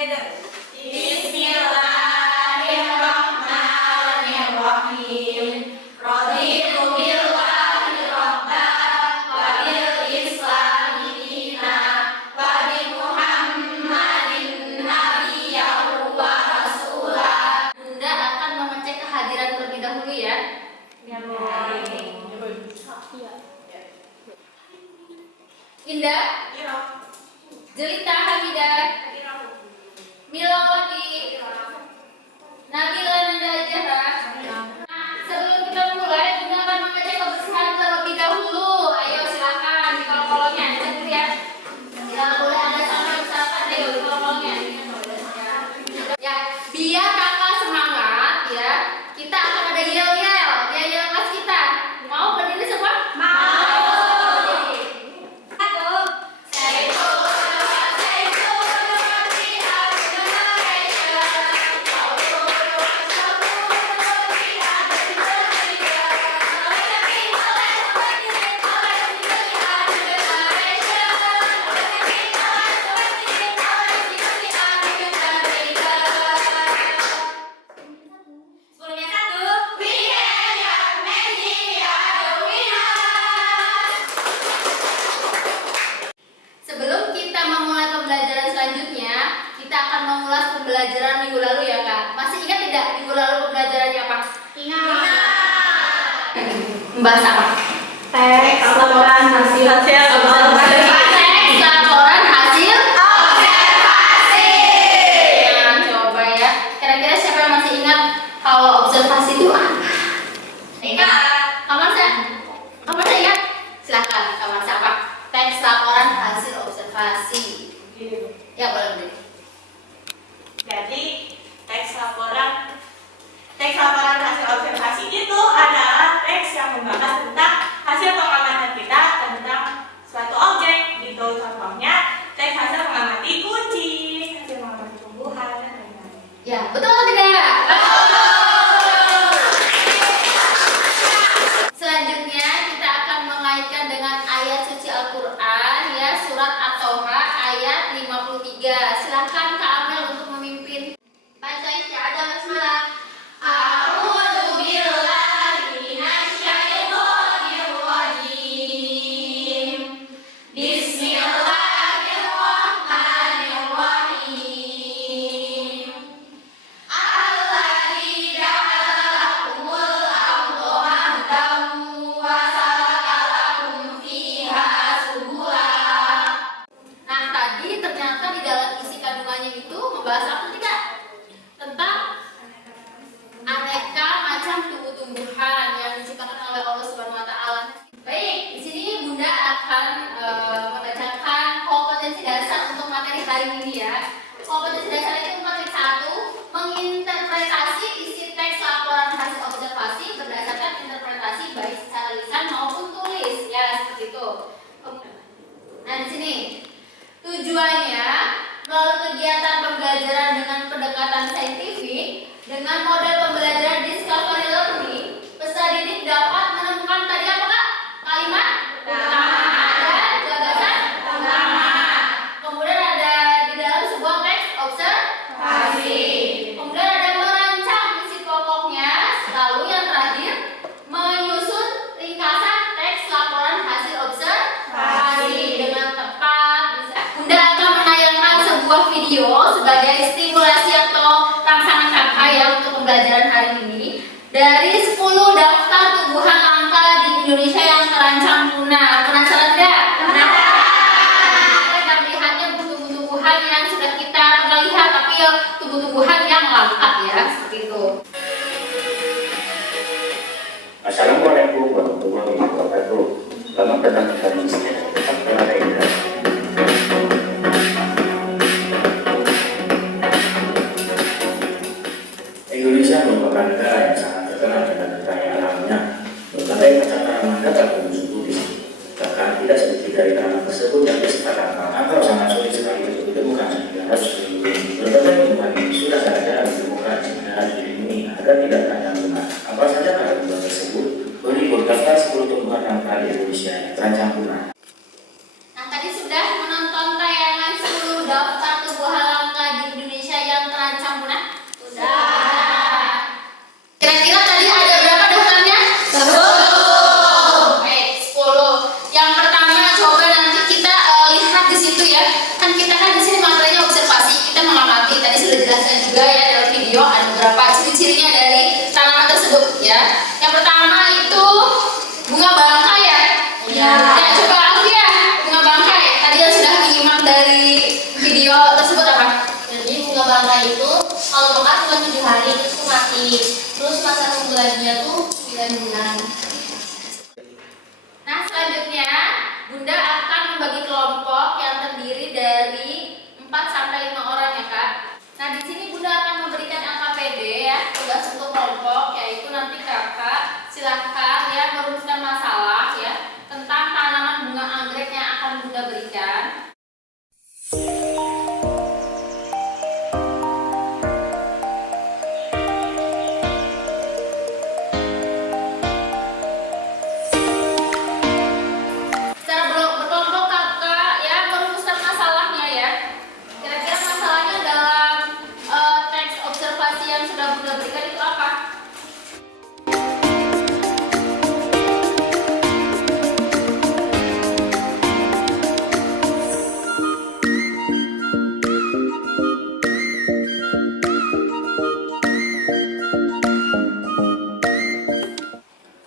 together. Bismillahirrahmanirrahim. Raditu billahi rabban wa bil islami dinan wa bi Muhammadin nabiyyan wa rasulah. Bunda akan mengecek kehadiran terlebih dahulu ya. Indah, Jelita Hamidah, Milawati, Nabila Nanda Zahra. Sebelum kita mulai, Bunda akan mengecek kebersihan terlebih dahulu. Ayo silakan di kolom-kolomnya, cek dulu ya. Tidak boleh ada sampah misalkan, ayo di kolom-kolomnya. Ya, biar kakak semangat ya. Kita akan ada yel-yel, yel-yel kelas kita. Mau berdiri semua? Sebelum kita memulai pembelajaran selanjutnya, kita akan mengulas pembelajaran minggu lalu ya Kak. Masih ingat tidak minggu lalu pembelajarannya apa? Ingat. Membahas apa? Teks laporan hasil Teks laporan hasil observasi. Nah, coba ya. Kira-kira siapa yang masih ingat kalau observasi itu apa? Ingat. Kapan saya ingat? Silakan, kapan siapa? Teks laporan hasil observasi. Ya boleh berdiri. Jadi teks laporan hasil observasi itu adalah teks yang membahas tentang hasil pengamatan kita tentang suatu objek gitu. Contohnya teks hasil mengamati kucing, hasil mengamati tumbuhan dan lain-lain. Ya, betul atau tidak? Selanjutnya kita akan mengaitkan dengan ayat suci Al-Quran ya, surat At-Toha ayat 53. Silahkan Kak Amel untuk memimpin. Baca isti'adah basmalah. A'udzu billahi minasyaitonir rajim. Bismillahirrahmanirrahim. Alladzi ja'ala lakumul arda mahdan wa salaka lakum fiha subula. Nah, tadi ternyata di dalam isi kandungannya itu membahas apa tidak? Tentang aneka macam tumbuh-tumbuhan yang diciptakan oleh Allah Subhanahu wa taala. Baik, di sini Bunda akan membacakan kompetensi dasar untuk materi hari ini ya. Kompetensi dasar itu materi 1, menginterpretasi isi teks laporan hasil observasi berdasarkan interpretasi baik secara lisan maupun tulis. Ya, seperti itu. Nah, di sini tujuannya melalui kegiatan pembelajaran dengan pendekatan saintifik dengan model pembelajaran discovery learning, peserta didik dapat menemukan tadi apa Kak? Kalimat utama dan gagasan utama. Kemudian ada di dalam sebuah teks observasi. Kemudian ada merancang isi pokoknya. Lalu yang terakhir menyusun ringkasan teks laporan hasil observasi dengan tepat. Bunda akan menayangkan sebuah video sebagai stimulasi atau rangsangan kakak ya untuk pembelajaran hari ini dari 10 daftar tumbuhan langka di Indonesia yang terancam punah. Penasaran enggak? Kita melihatnya tumbuh-tumbuhan yang sudah kita pernah lihat, tapi ya tumbuh-tumbuhan yang langka ya, seperti itu. Assalamualaikum warahmatullahi wabarakatuh. Selamat datang kembali di Sabda Indah. Indonesia merupakan negara yang sangat terkenal dengan kekayaan alamnya. Berbagai macam tanaman dapat tumbuh di sini. Bahkan tidak sedikit dari tanaman tersebut yang bersifat langka atau sangat sulit sekali untuk ditemukan sehingga harus dilindungi. Berbagai tumbuhan ini sudah saja ditemukan sehingga harus dilindungi agar tidak terancam punah. Apa saja pada tumbuhan tersebut? Berikut daftar 10 tumbuhan langka di Indonesia yang terancam punah. Nah, tadi sudah menonton tayangan 10 daftar tumbuhan langka di Indonesia terancam punah? Sudah. Kira-kira tadi ada berapa daftarnya? 10. Baik, 10. Yang pertama coba nanti kita lihat di situ ya. Kan kita kan di sini materinya observasi, kita mengamati. Tadi sudah dijelaskan juga ya dalam video ada beberapa ciri-cirinya dari tanaman tersebut ya. Yang pertama itu bunga bangkai ya. Iya. Ya, coba Alfia, bunga bangkai. Tadi yang sudah menyimak dari video tersebut apa? Jadi bunga bangkai itu kalau mekar cuma 7 hari terus tuh mati. Terus masa tunggannya tuh 9 bulan. Nah, selanjutnya Bunda akan membagi kelompok yang terdiri dari 4 sampai 5 orang ya, Kak. Nah, di sini Bunda akan memberikan LKPD ya, tugas untuk kelompok, yaitu nanti Kakak silahkan ya merumuskan masalah ya tentang tanaman bunga anggrek yang akan Bunda berikan. Secara berkelompok Kakak ya merumuskan masalahnya ya. Kira-kira masalahnya dalam teks observasi yang sudah Bunda berikan itu apa?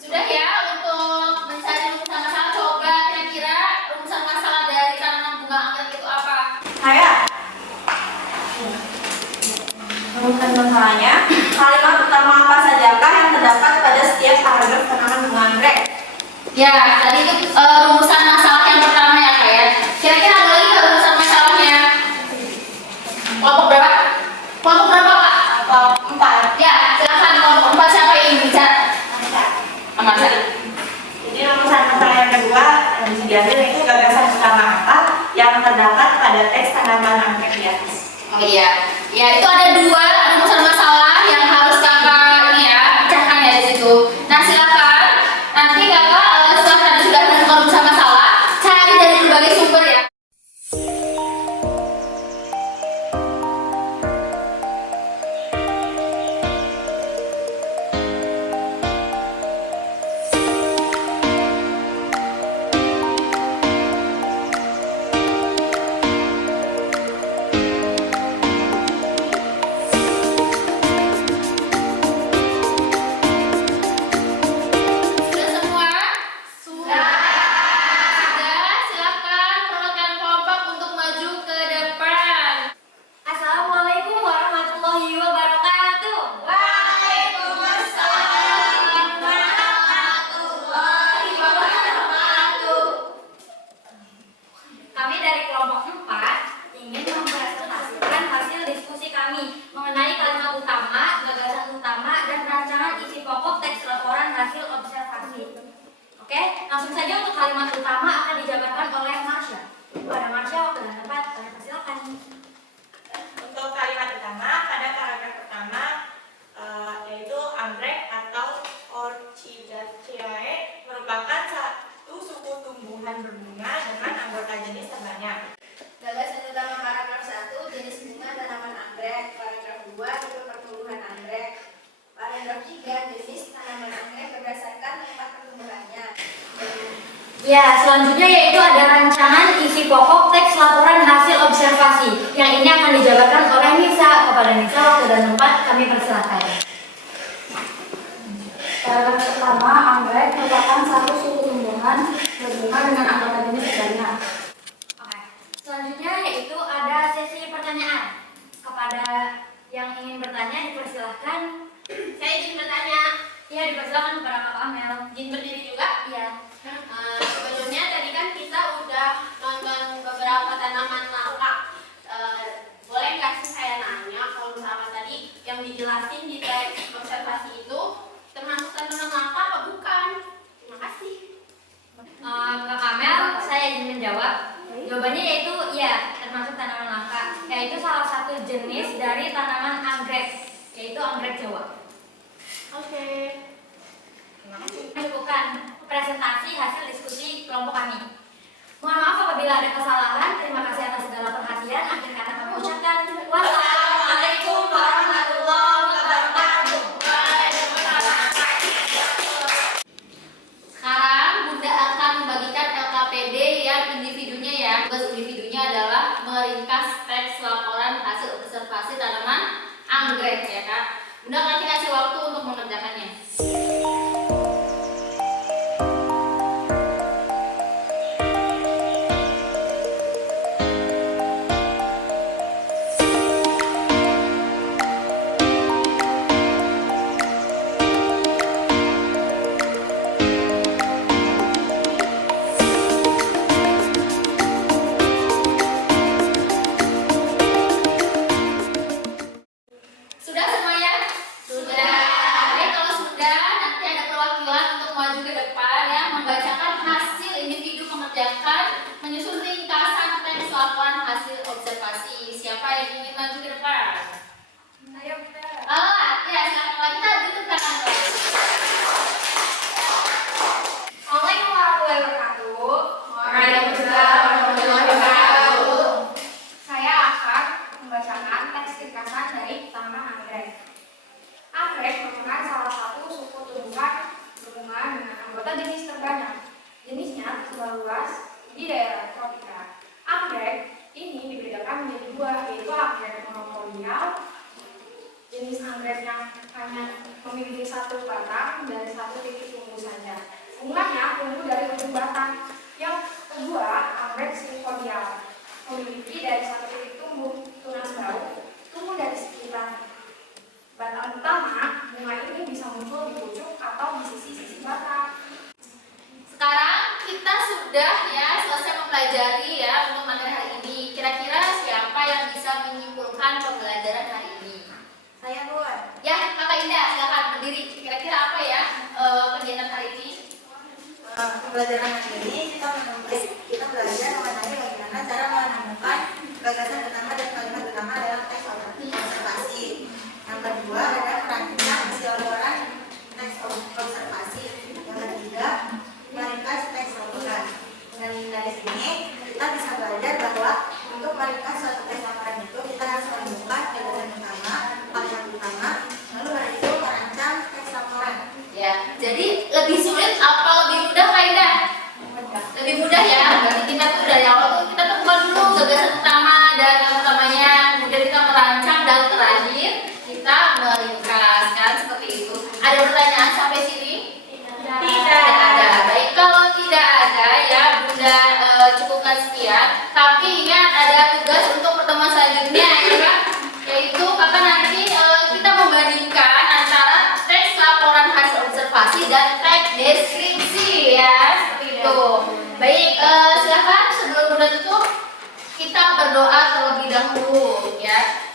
Sudah ya untuk mencari rumusan masalah, coba kira-kira rumusan masalah dari tanaman bunga anggrek itu apa? Saya menemukan masalahnya. Kalimat utama apa sajakah yang terdapat pada setiap paragraf tanaman bunga anggrek? Ya, tadi itu rumusan masalah yang pertama ya Kak ya. Kira-kira ada lagi nggak rumusan masalahnya? Kelompok berapa? Kelompok berapa Kak? Kelompok 4. Ya, silakan kelompok 4 siapa yang ingin bicara? Amasa. Jadi rumusan masalah yang kedua yang bisa diambil yaitu gagasan utama apa yang terdapat pada teks tanaman anggrek di atas. Oh iya, ya itu ada 2 rumusan masalah yang harus Kakak ini ya pecahkan ya di situ. Nah silakan nanti Kakak setelah tadi sudah menemukan rumusan masalah, cari dari berbagai sumber ya. Sudah semua? Sudah. Sudah, silakan perwakilan kelompok untuk maju ke depan. Assalamualaikum warahmatullahi wabarakatuh. Waalaikumsalam warahmatullahi wabarakatuh. Kami dari kelompok 4 ingin mempresentasikan hasil diskusi kami mengenai kalimat utama, gagasan utama, dan rancangan isi pokok teks laporan hasil observasi. Oke, langsung saja untuk kalimat utama akan dijabarkan oleh Marsha. Pada Marsha, waktu dan tempat, kalian persilakan. Untuk kalimat utama pada paragraf pertama yaitu anggrek atau Orchidaceae merupakan satu suku tumbuhan berbunga dengan anggota jenis terbanyak. Gagasan utama paragraf 1 jenis bunga tanaman anggrek, paragraf 2 tipe pertumbuhan anggrek, paragraf 3 jenis tanaman anggrek berdasarkan tempat pertumbuhannya. Ya, selanjutnya yaitu ada rancangan isi pokok teks laporan hasil observasi. Yang ini akan dijabarkan oleh Nisa. Kepada Nisa, waktu dan tempat kami persilakan. Paragraf pertama, anggrek merupakan satu suku tumbuhan berbunga dengan anggota jenis terbanyak. Oke. Selanjutnya yaitu ada sesi pertanyaan. Kepada yang ingin bertanya dipersilahkan. Saya izin bertanya, Ya, dipersilakan kepada Kak Amel. izin berdiri juga? Iya. Sebelumnya tadi kan kita udah nonton beberapa tanaman langka. Boleh nggak sih saya nanya kalau misalkan tadi yang dijelasin di teks observasi itu termasuk tanaman langka apa bukan? Terima kasih. Kak Amel, saya ingin menjawab. Jawabannya yaitu ya, termasuk tanaman langka, yaitu salah satu jenis dari tanaman anggrek, yaitu anggrek Jawa. Oke. Cukupkan presentasi hasil diskusi kelompok kami. Mohon maaf apabila ada kesalahan. Terima kasih atas segala perhatian. Akhir kata kami ucapkan wassalamualaikum meluas di daerah tropika. Anggrek ini dibedakan menjadi dua, yaitu anggrek monopodial, jenis anggrek yang hanya memiliki satu batang dan satu titik tumbuh saja. Bunganya tumbuh dari ujung batang. Yang kedua, anggrek silipodial, memiliki dari satu titik tumbuh tunas bau, tumbuh dari sekitar batang utama. Bunga ini bisa muncul di pucuk atau di sisi-sisi batang. Sekarang kita sudah ya selesai mempelajari ya untuk materi hari ini. Kira-kira siapa yang bisa menyimpulkan pembelajaran hari ini? Saya buat. Ya, Kakak Indah, silakan berdiri. Kira-kira apa ya kegiatan hari ini? Pembelajaran hari ini kita belajar mengenai bagaimana cara menemukan gagasan utama dan kalimat utama dalam teks observasi. Yang kedua adalah merancang isi laporan teks observasi. Yang ketiga, meringkas teks laporan. Dan dari sini kita bisa belajar bahwa untuk meringkas suatu teks laporan itu kita harus menemukan gagasan utama, kalimat utama, lalu dari itu merancang teks laporan. Ya, jadi lebih sulit apa lebih mudah Kak Indah? Lebih mudah ya. Berarti kita tuh dari awal tuh kita temukan dulu gagasan utama dan yang utamanya, kemudian kita merancang dan terakhir kita meringkas kan seperti itu. Ada pertanyaan sampai sini? Tidak ada. Baik, kalau tidak ada ya Bunda cukupkan sekian. Tapi ingat ada tugas untuk pertemuan selanjutnya ya Kak. Yaitu Kakak nanti kita membandingkan antara teks laporan hasil observasi dan teks deskripsi ya seperti itu. Baik, silakan sebelum Bunda tutup kita berdoa terlebih dahulu ya.